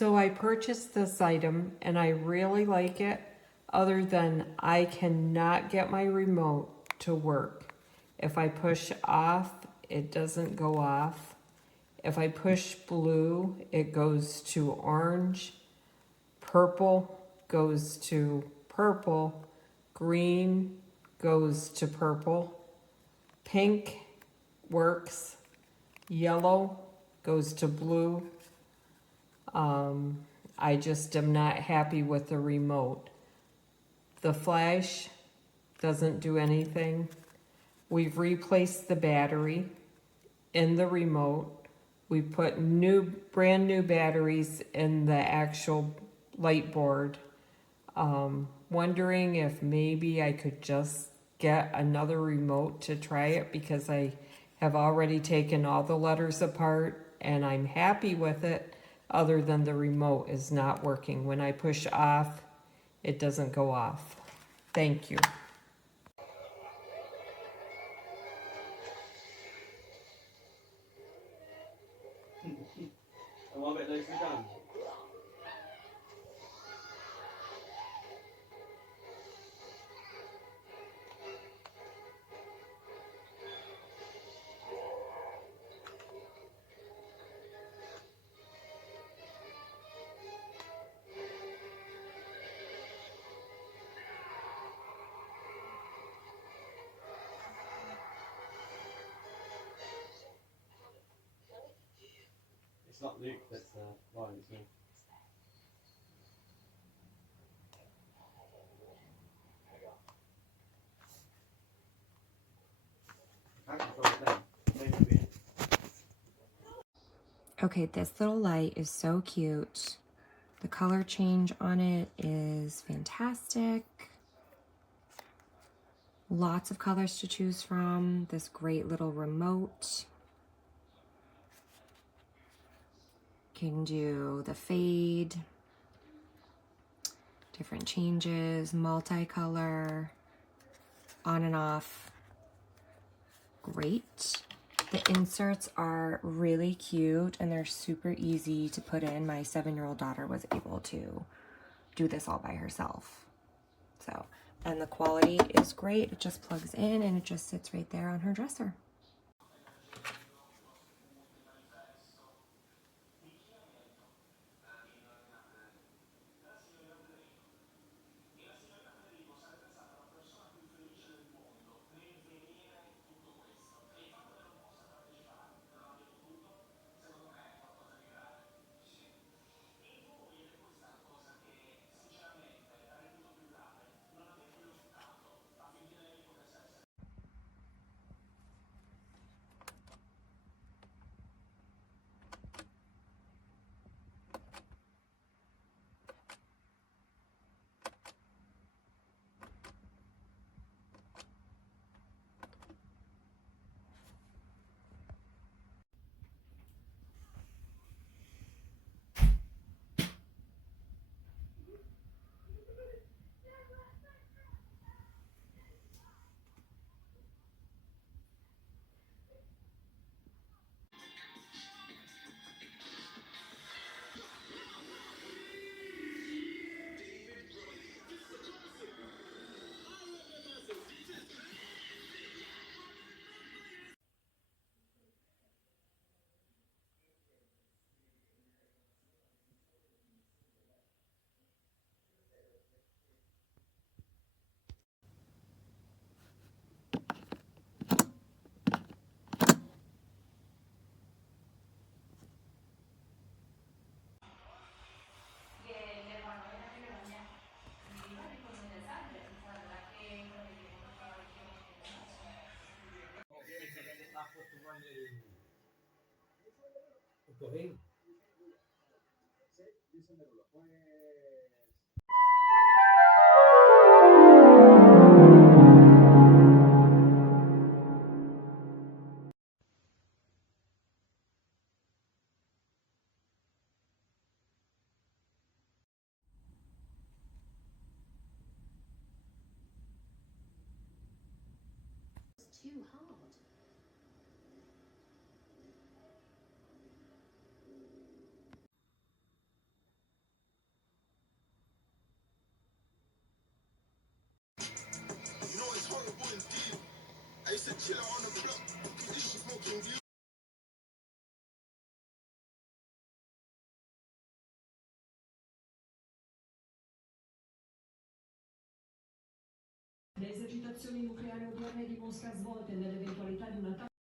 So I purchased this item and I really like it, other than I cannot get my remote to work. If I push off, it doesn't go off. If I push blue, it goes to orange. Purple goes to purple. Green goes to purple. Pink works. Yellow goes to blue. I just am not happy with the remote. The flash doesn't do anything. We've replaced the battery in the remote. We put brand new batteries in the actual light board. Wondering if maybe I could just get another remote to try it, because I have already taken all the letters apart and I'm happy with it, other than the remote is not working. When I push off, it doesn't go off. Thank you. I love it nicely done. It's not Luke that's lying, it's me. I can't control it now. Maybe. Okay, this little light is so cute. The color change on it is fantastic. Lots of colors to choose from. This great little remote. Can do the fade, different changes, multicolor, on and off. Great. The inserts are really cute and they're super easy to put in. My 7-year-old daughter was able to do this all by herself. So, and the quality is great. It just plugs in and it just sits right there on her dresser. Too hard. Le esercitazioni nucleari odierne di Mosca svolte nell'eventualità di un attacco